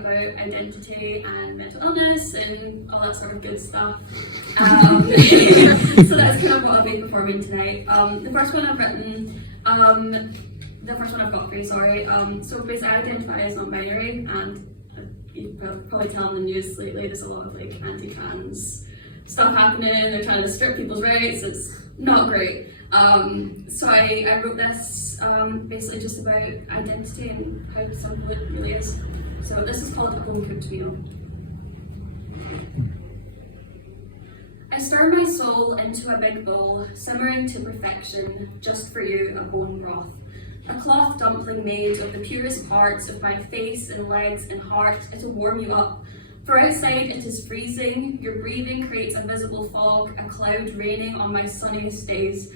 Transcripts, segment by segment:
about identity and mental illness and all that sort of good stuff. So that's kind of what I'll be performing tonight. The first one I've got for you, sorry. So basically I identify as non-binary, and you can probably tell in the news lately there's a lot of like anti-trans stuff happening. They're trying to strip people's rights. It's not great. So I wrote this basically just about identity and how simple it really is. So this is called Homecooked Meal. I stir my soul into a big bowl, simmering to perfection, just for you, a bone broth. A cloth dumpling made of the purest parts of my face and legs and heart, it'll warm you up. For outside it is freezing, your breathing creates a visible fog, a cloud raining on my sunniest days.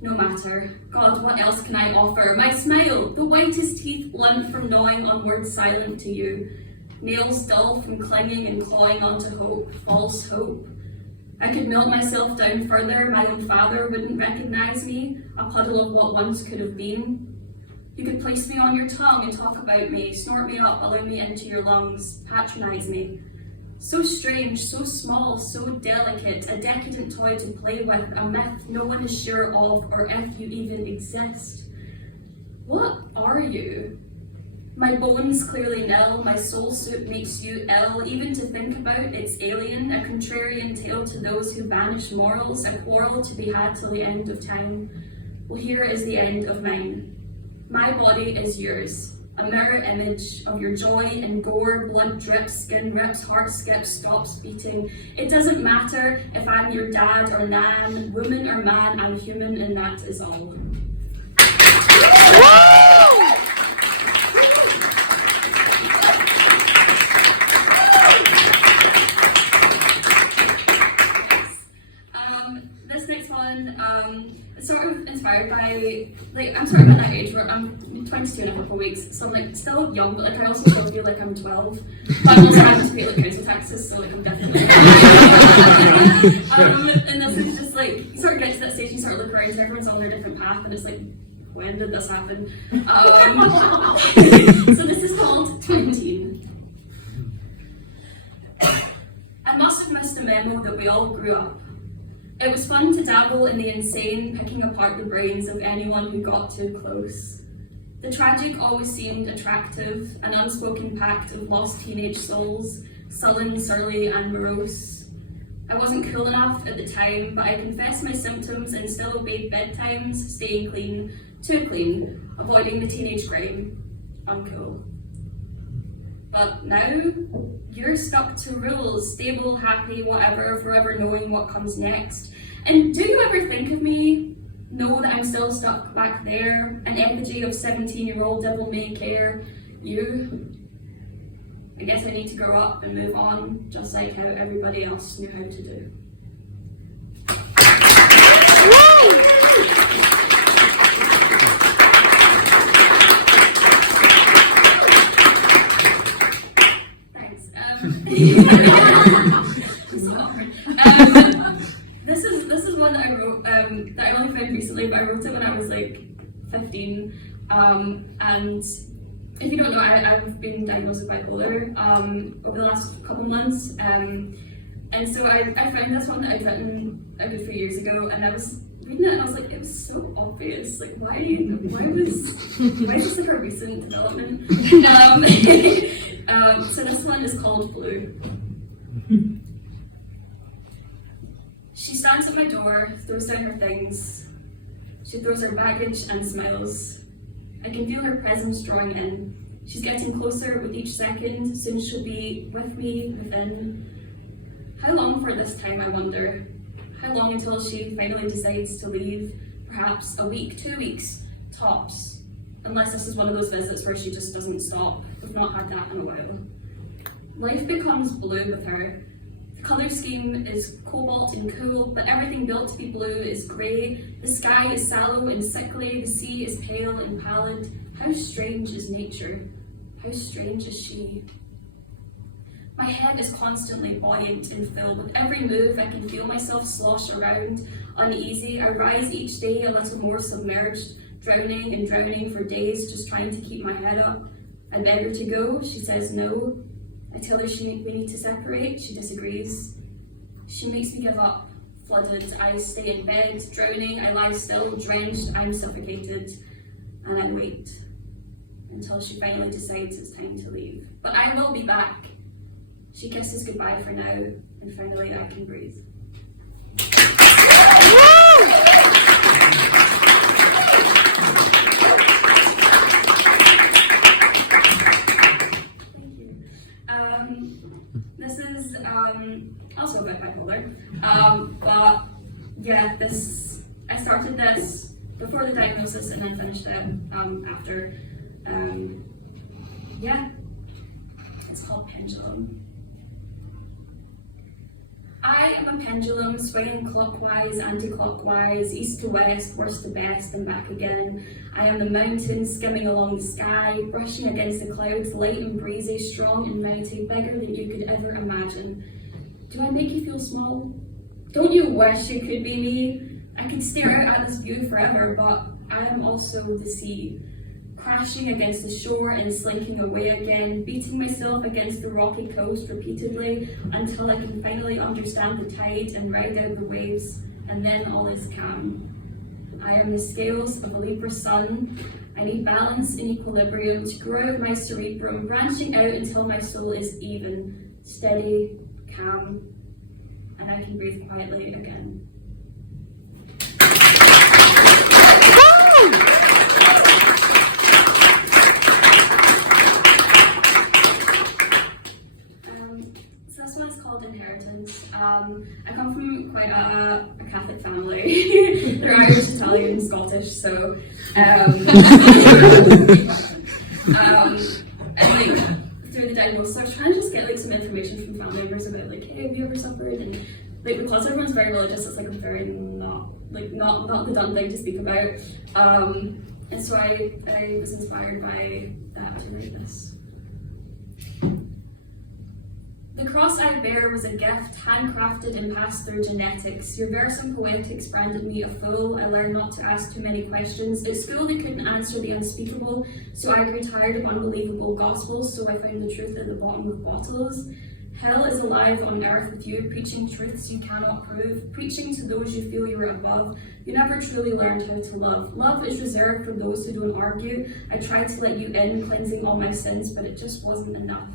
No matter. God, what else can I offer? My smile, the whitest teeth blunt from gnawing on words silent to you. Nails dull from clinging and clawing onto hope, false hope. I could melt myself down further, my own father wouldn't recognise me, a puddle of what once could have been. You could place me on your tongue and talk about me, snort me up, allow me into your lungs, patronise me. So strange, so small, so delicate, a decadent toy to play with, a myth no one is sure of, or if you even exist. What are you? My bones clearly nil, my soul soup makes you ill, even to think about it's alien, a contrarian tale to those who banish morals, a quarrel to be had till the end of time. Well, here is the end of mine. My body is yours. A mirror image of your joy and gore, blood drips, skin rips, heart skips, stops beating. It doesn't matter if I'm your dad or nan, woman or man, I'm human and that is all. This next one, it's sort of inspired by, like, I'm sort of at that age where I'm 22 in a couple of weeks, so I'm like still young, but like I also still feel like I'm 12. But I'm also having to pay like council taxes, so like I'm definitely and this is just like, you sort of get to that stage, you sort of look around and everyone's on their different path, and it's like, when did this happen? So this is called Twenteen. I must have missed the memo that we all grew up. It was fun to dabble in the insane, picking apart the brains of anyone who got too close. The tragic always seemed attractive, an unspoken pact of lost teenage souls, sullen, surly, and morose. I wasn't cool enough at the time, but I confessed my symptoms and still obeyed bedtimes, staying clean, too clean, avoiding the teenage grime. Uncool. But now, you're stuck to rules, stable, happy, whatever, forever knowing what comes next. And do you ever think of me? Know that I'm still stuck back there, an effigy of 17-year-old devil may care. You? I guess I need to grow up and move on, just like how everybody else knew how to do. This is one that I wrote that I only found recently, but I wrote it when I was like 15. And if you don't know, I've been diagnosed with bipolar over the last couple of months. And so I found this one that I'd written a good few years ago, and I was reading it and I was like, it was so obvious. Like, why is this like a recent development? So this one is called Blue. She stands at my door, throws down her things. She throws her baggage and smiles. I can feel her presence drawing in. She's getting closer with each second, soon she'll be with me within. How long for this time, I wonder? How long until she finally decides to leave? Perhaps a week, 2 weeks, tops. Unless this is one of those visits where she just doesn't stop. We've not had that in a while. Life becomes blue with her. The colour scheme is cobalt and cool, but everything built to be blue is grey. The sky is sallow and sickly, the sea is pale and pallid. How strange is nature? How strange is she? My head is constantly buoyant and full. With every move, I can feel myself slosh around, uneasy. I rise each day a little more submerged, drowning and drowning for days, just trying to keep my head up. I beg her to go, she says no. I tell her we need to separate. She disagrees. She makes me give up. Flooded, I stay in bed, drowning. I lie still, drenched. I'm suffocated, and I wait until she finally decides it's time to leave. But I will be back. She kisses goodbye for now, and finally I can breathe. This is also about bipolar, but yeah, I started this before the diagnosis and then finished it after. Yeah, it's called Pendulum. I am a pendulum swinging clockwise, anti-clockwise, east to west, worst to best, and back again. I am the mountain skimming along the sky, brushing against the clouds, light and breezy, strong and mighty, bigger than you could ever imagine. Do I make you feel small? Don't you wish you could be me? I could stare out at this view forever, but I am also the sea. Crashing against the shore and slinking away again, beating myself against the rocky coast repeatedly until I can finally understand the tide and ride out the waves, and then all is calm. I am the scales of a Libra sun. I need balance and equilibrium to grow out of my cerebrum, branching out until my soul is even, steady, calm, and I can breathe quietly again. Inheritance. I come from quite a Catholic family. They're Irish, Italian, Scottish, so and like through the diagnosis I was trying to just get like some information from family members about like, hey, have you ever suffered? And like because everyone's very religious, it's like a very not the done thing to speak about. And so I was inspired by that to write this. The cross I bear was a gift, handcrafted and passed through genetics. Your verse and poetics branded me a fool. I learned not to ask too many questions. At school they couldn't answer the unspeakable, so I grew tired of unbelievable gospels, so I found the truth at the bottom of bottles. Hell is alive on earth with you, preaching truths you cannot prove, preaching to those you feel you are above. You never truly learned how to love. Love is reserved for those who don't argue. I tried to let you in, cleansing all my sins, but it just wasn't enough.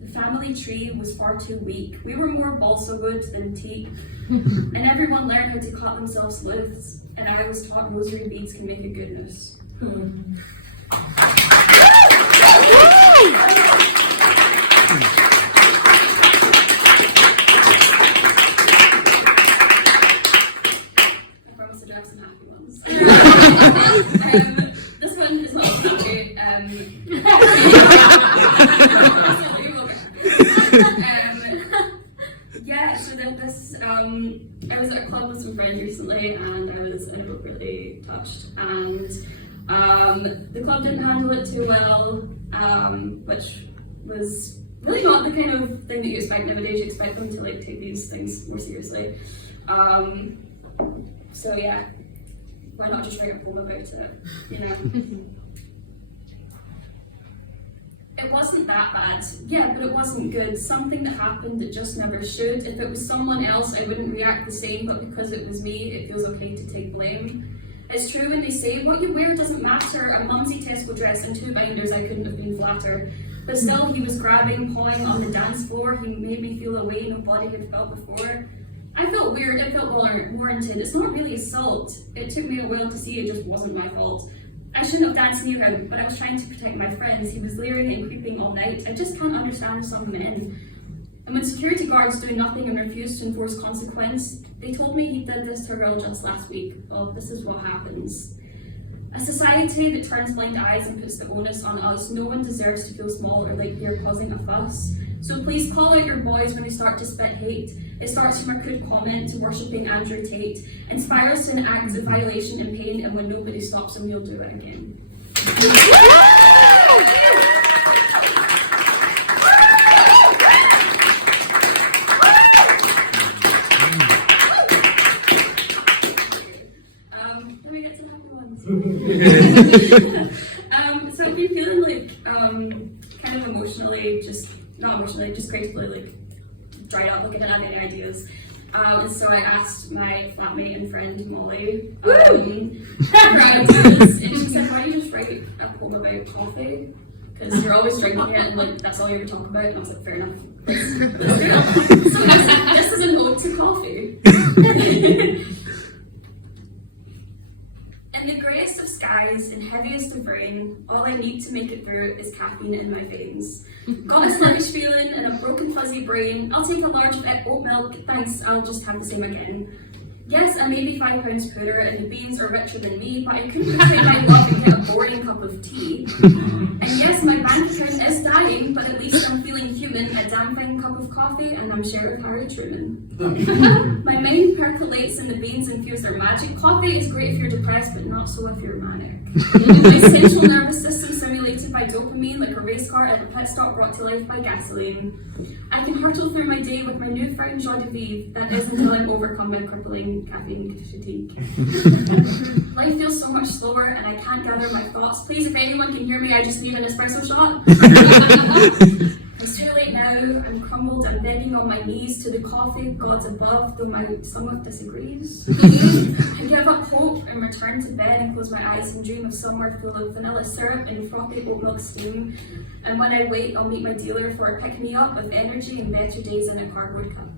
The family tree was far too weak. We were more balsa wood than teak. And everyone learned how to cut themselves loose. And I was taught rosary beads can make a goodness. I promise to drag some happy ones. This one is not happy. Yeah, so I was at a club with some friends recently and I was inappropriately touched, and the club didn't handle it too well, which was really not the kind of thing that you expect nowadays. You expect them to like take these things more seriously. So yeah, why not just write a poem about it, you know? It wasn't that bad, yeah, but it wasn't good. Something that happened that just never should. If it was someone else, I wouldn't react the same, but because it was me, it feels okay to take blame. It's true when they say, what you wear doesn't matter. A mumsy Tesco dress and 2 binders, I couldn't have been flatter. But still, he was grabbing, pawing on the dance floor. He made me feel a way nobody had felt before. I felt weird, I felt warranted. It's not really assault. It took me a while to see it just wasn't my fault. I shouldn't have danced near him, but I was trying to protect my friends. He was leering and creeping all night. I just can't understand some men. And when security guards do nothing and refuse to enforce consequence, they told me he did this to a girl just last week. Well, this is what happens. A society that turns blind eyes and puts the onus on us. No one deserves to feel small or like you're causing a fuss. So please call out your boys when they start to spit hate. It starts from a crude comment to worshipping Andrew Tate. Inspires to an act of violation and pain, and when nobody stops them, you'll do it again. Let me get to the happy ones. So if you're feeling like kind kind of not emotionally, just creatively like dried up, like I didn't have any ideas. So I asked my flatmate and friend Molly for ideas, and she said, why don't you just write a poem about coffee? Because you're always drinking it, and like that's all you ever talk about. And I was like, fair enough. Let's do it. So this is an ode to coffee. In the greyest of skies and heaviest of rain, all I need to make it through is caffeine in my veins. Got a sluggish feeling and a broken fuzzy brain. I'll take a large oat milk, thanks, I'll just have the same again. Yes, I may be 5 pounds poorer and the beans are richer than me, but I couldn't take my love and get a boring cup of tea. And yes, my bank account is dying, but at least I'm feeling human. A damn fine cup of coffee and I'm shared with Harry Truman. My mind percolates and the beans infuse their magic. Coffee is great if you're depressed, but not so if you're manic. My central nervous system simulated by dopamine, like a race car at a pit stop brought to life by gasoline. I can hurtle through my day with my newfound joie de vivre, that is until I'm overcome by crippling caffeine fatigue. Life feels so much slower and I can't gather my thoughts. Please, if anyone can hear me, I just need an espresso shot. It's too late now, I'm crumbled, I'm begging on my knees to the coffee gods above, though my somewhat disagrees. I give up hope and return to bed and close my eyes and dream of somewhere full of vanilla syrup and frothy oat milk steam. And when I wait, I'll meet my dealer for a pick-me-up of energy and better days in a cardboard cup.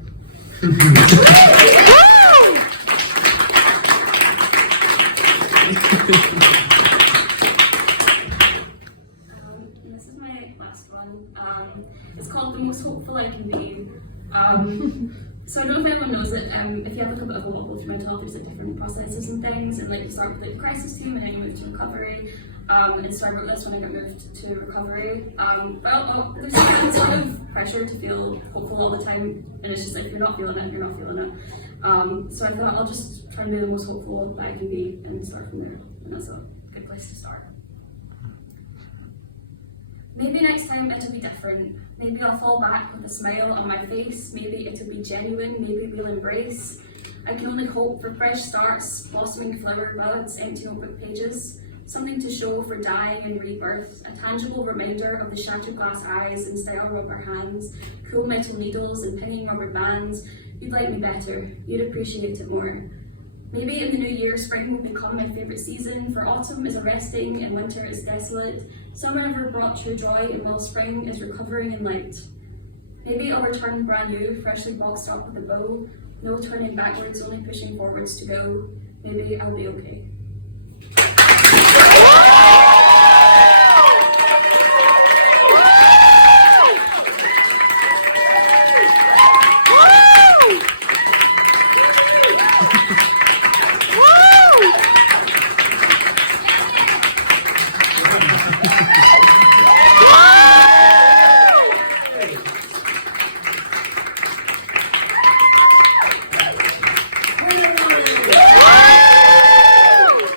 And this is my last one. It's called The Most Hopeful I Can Be. So I don't know if anyone knows it, if you have like a bit of a wobble through mental health, there's like different processes and things, and like you start with like the crisis team and then you move to recovery. And so I wrote this when I got moved to recovery. There's a lot of pressure to feel hopeful all the time, and it's just like if you're not feeling it, you're not feeling it. So I thought I'll just try and be the most hopeful that I can be and start from there, and that's a good place to start. Maybe next time it'll be different. Maybe I'll fall back with a smile on my face. Maybe it'll be genuine. Maybe we'll embrace. I can only hope for fresh starts, blossoming flower buds, empty notebook pages. Something to show for dying and rebirth. A tangible reminder of the shattered glass eyes and stale rubber hands, cool metal needles and pinning rubber bands. You'd like me better. You'd appreciate it more. Maybe in the new year, spring will become my favourite season, for autumn is arresting and winter is desolate. Summer never brought true joy, and while spring is recovering in light. Maybe I'll return brand new, freshly boxed up with a bow. No turning backwards, only pushing forwards to go. Maybe I'll be okay.